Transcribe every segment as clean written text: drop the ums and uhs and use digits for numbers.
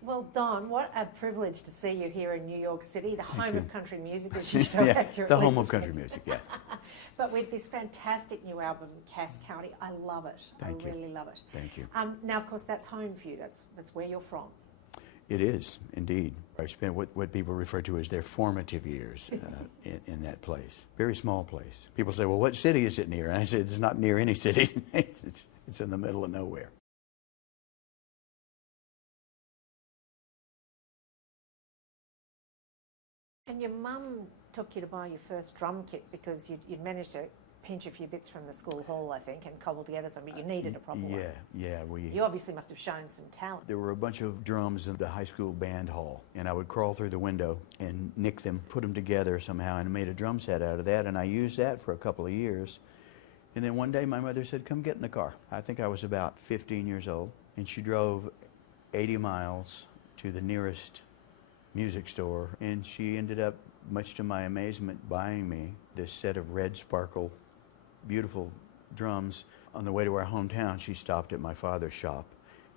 Well, Don, what a privilege to see you here in New York City, the home you. of country music, as you so Yeah, accurately the home of said. country music, yeah. But with this fantastic new album, Cass County, I love it. Thank you. Really love it. Thank you. Now, of course, that's home for you. That's where you're from. It is, indeed. I spent what people refer to as their formative years in that place. Very small place. People say, well, what city is it near? And I said, it's not near any city. It's in the middle of nowhere. And your mum took you to buy your first drum kit because you'd managed to pinch a few bits from the school hall, I think, and cobble together something. You needed a proper one. Yeah. You obviously must have shown some talent. There were a bunch of drums in the high school band hall, and I would crawl through the window and nick them, put them together somehow, and made a drum set out of that, and I used that for a couple of years. And then one day my mother said, come get in the car. I think I was about 15 years old, and she drove 80 miles to the nearest music store, and she ended up, much to my amazement, buying me this set of red sparkle, beautiful drums. On the way to our hometown, she stopped at my father's shop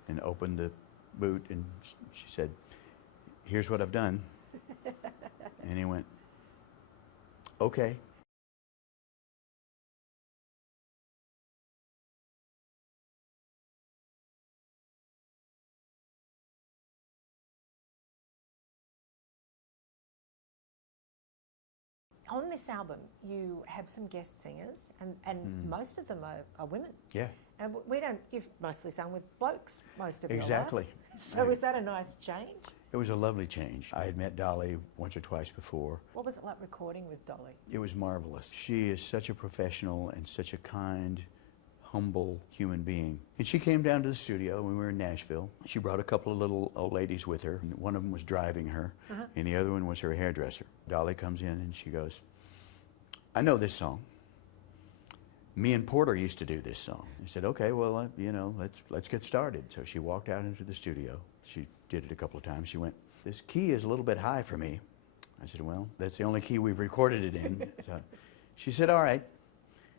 and opened the boot, and she said, here's what I've done. And he went, okay. On this album, you have some guest singers, and most of them are women. Yeah. And you've mostly sung with blokes most of Exactly. your life. So was that a nice change? It was a lovely change. I had met Dolly once or twice before. What was it like recording with Dolly? It was marvelous. She is such a professional and such a kind, humble human being. And she came down to the studio when we were in Nashville. She brought a couple of little old ladies with her. One of them was driving her, and the other one was her hairdresser. Dolly comes in and she goes, I know this song. Me and Porter used to do this song. I said, okay, well, let's get started. So she walked out into the studio. She did it a couple of times. She went, this key is a little bit high for me. I said, well, that's the only key we've recorded it in. So she said, all right.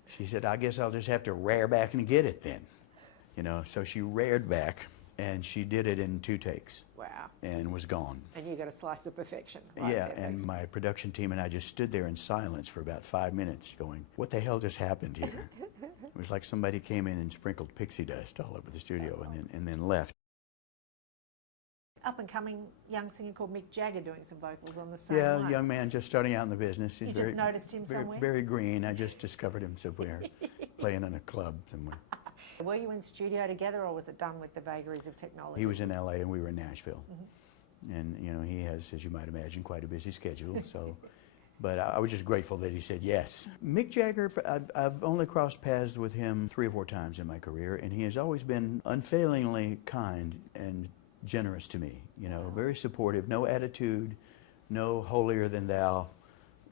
She said, I guess I'll just have to rear back and get it then. So she reared back, and she did it in 2 takes. Wow. And was gone. And you got a slice of perfection. Right? Yeah, and my production team and I just stood there in silence for about 5 minutes going, what the hell just happened here? It was like somebody came in and sprinkled pixie dust all over the studio and then left. Up-and-coming young singer called Mick Jagger doing some vocals on the same Yeah, line. Young man just starting out in the business. He's you just noticed him somewhere? Very green. I just discovered him somewhere, playing in a club somewhere. Were you in studio together, or was it done with the vagaries of technology? He was in L.A. and we were in Nashville. And, he has, as you might imagine, quite a busy schedule. So, but I was just grateful that he said yes. Mick Jagger, I've only crossed paths with him 3 or 4 times in my career, and he has always been unfailingly kind and generous to me, very supportive, no attitude, no holier-than-thou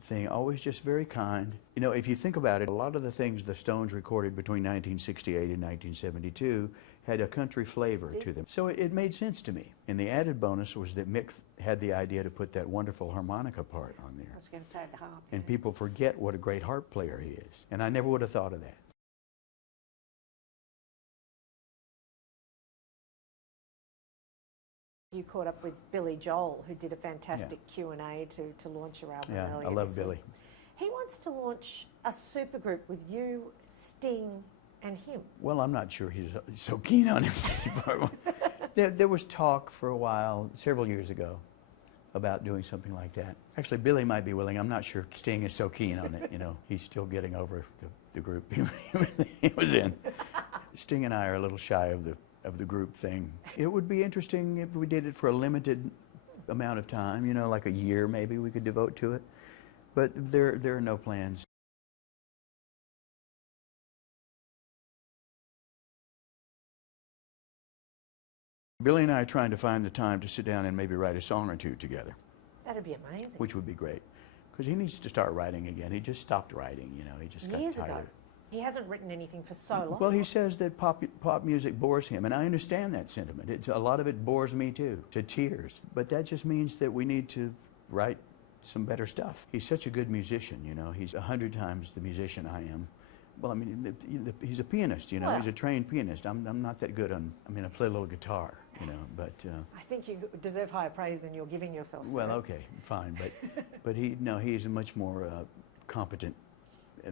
thing, always just very kind. If you think about it, a lot of the things the Stones recorded between 1968 and 1972 had a country flavor to them. So it made sense to me. And the added bonus was that Mick had the idea to put that wonderful harmonica part on there. I was going to say the harp. And people forget what a great harp player he is. And I never would have thought of that. You caught up with Billy Joel, who did a fantastic Q&A to launch your album earlier. Yeah, I love Billy. He wants to launch a supergroup with you, Sting, and him. Well, I'm not sure he's so keen on him. There was talk for a while, several years ago, about doing something like that. Actually, Billy might be willing. I'm not sure Sting is so keen on it. He's still getting over the group he was in. Sting and I are a little shy of the group thing. It would be interesting if we did it for a limited amount of time, like a year maybe we could devote to it. But there are no plans. Billy and I are trying to find the time to sit down and maybe write a song or 2 together. That'd be amazing. Which would be great. Because he needs to start writing again. He just stopped writing, he just got Years tired ago. of it. He hasn't written anything for so long. Well, he says that pop music bores him, and I understand that sentiment. A lot of it bores me too, to tears. But that just means that we need to write some better stuff. He's such a good musician, He's 100 times the musician I am. Well, I mean, he's a pianist, Well, he's a trained pianist. I'm not that good on, I play a little guitar. you know. But I think you deserve higher praise than you're giving yourself. Sir. well, okay, fine, but he's a much more competent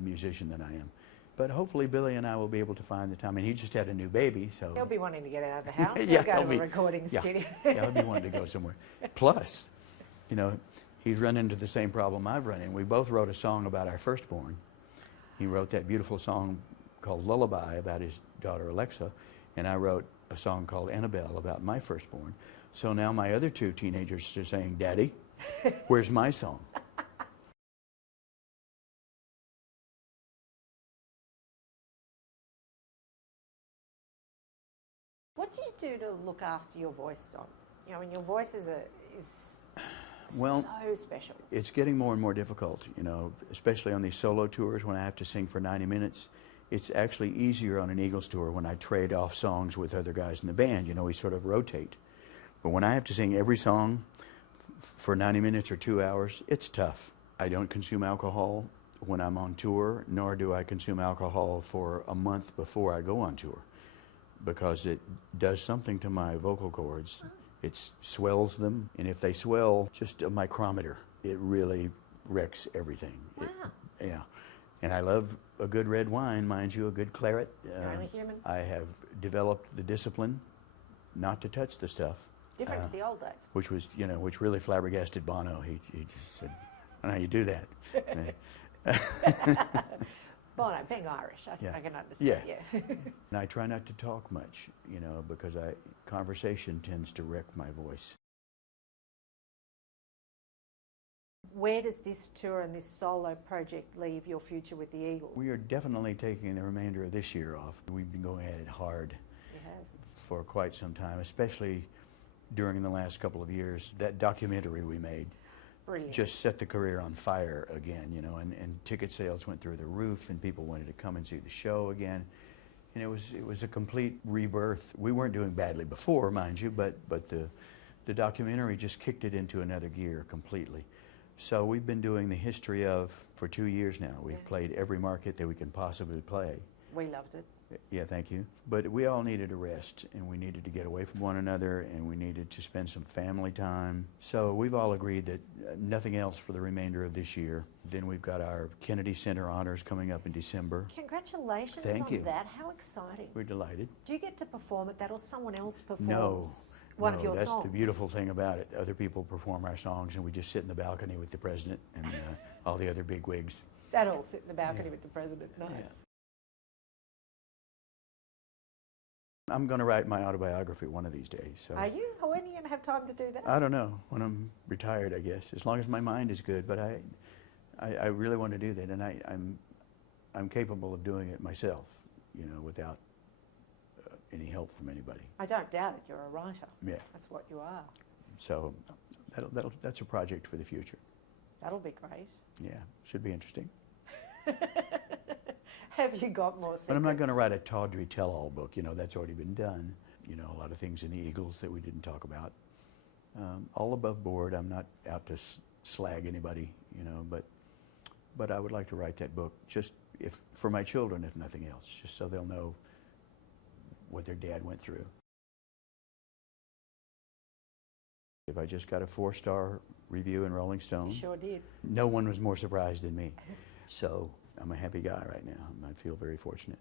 musician than I am. But hopefully Billy and I will be able to find the time. And he just had a new baby, so He'll be wanting to get out of the house. Yeah, He'll go to he'll a recording yeah, studio. yeah, he'll be wanting to go somewhere. Plus, you know, he's run into the same problem I've run in. We both wrote a song about our firstborn. He wrote that beautiful song called Lullaby about his daughter Alexa, and I wrote a song called Annabelle about my firstborn. So now my other two teenagers are saying, Daddy, where's my song? What do you do to look after your voice, Don? You know, and your voice is Well, so special. It's getting more and more difficult, you know, especially on these solo tours when I have to sing for 90 minutes. It's actually easier on an Eagles tour when I trade off songs with other guys in the band. You know, we sort of rotate. But when I have to sing every song for 90 minutes or 2 hours, it's tough. I don't consume alcohol when I'm on tour, nor do I consume alcohol for a month before I go on tour, because it does something to my vocal cords. It swells them, and if they swell just a micrometer, it really wrecks everything. Wow. Yeah. And I love a good red wine, mind you, a good claret. You're only human. I have developed the discipline not to touch the stuff. Different to the old days. Which was, you know, which really flabbergasted Bono. He just said, I don't know how you do that. Bono, being Irish, I can understand, Yeah. And I try not to talk much, you know, because conversation tends to wreck my voice. Where does this tour and this solo project leave your future with the Eagles? We are definitely taking the remainder of this year off. We've been going at it hard for quite some time, especially during the last couple of years. That documentary we made Brilliant. just set the career on fire again, you know, and ticket sales went through the roof, and people wanted to come and see the show again. And it was a complete rebirth. We weren't doing badly before, mind you, but the documentary just kicked it into another gear completely. So we've been doing the history of for 2 years now. We've played every market that we can possibly play. We loved it. Yeah, thank you. But we all needed a rest, and we needed to get away from one another, and we needed to spend some family time. So we've all agreed that nothing else for the remainder of this year. Then we've got our Kennedy Center honors coming up in December. Congratulations Thank on you. that. How exciting. We're delighted. Do you get to perform at that, or someone else performs No, of your that's songs? the beautiful thing about it. Other people perform our songs, and we just sit in the balcony with the president and all the other big wigs. That all sit in the balcony with the president. Nice. Yeah. I'm going to write my autobiography one of these days. So Are you? When are you going to have time to do that? I don't know. When I'm retired, I guess. As long as my mind is good. But I really want to do that, and I'm capable of doing it myself, you know, without any help from anybody. I don't doubt it. You're a writer. Yeah. That's what you are. So that's a project for the future. That'll be great. Yeah, should be interesting. Have you got more secrets? But I'm not going to write a tawdry tell-all book. You know, that's already been done. You know, a lot of things in the Eagles that we didn't talk about. All above board. I'm not out to slag anybody, you know, but I would like to write that book just for my children, if nothing else, just so they'll know what their dad went through. If I just got a 4-star review in Rolling Stone. You sure did. No one was more surprised than me. So I'm a happy guy right now. I feel very fortunate.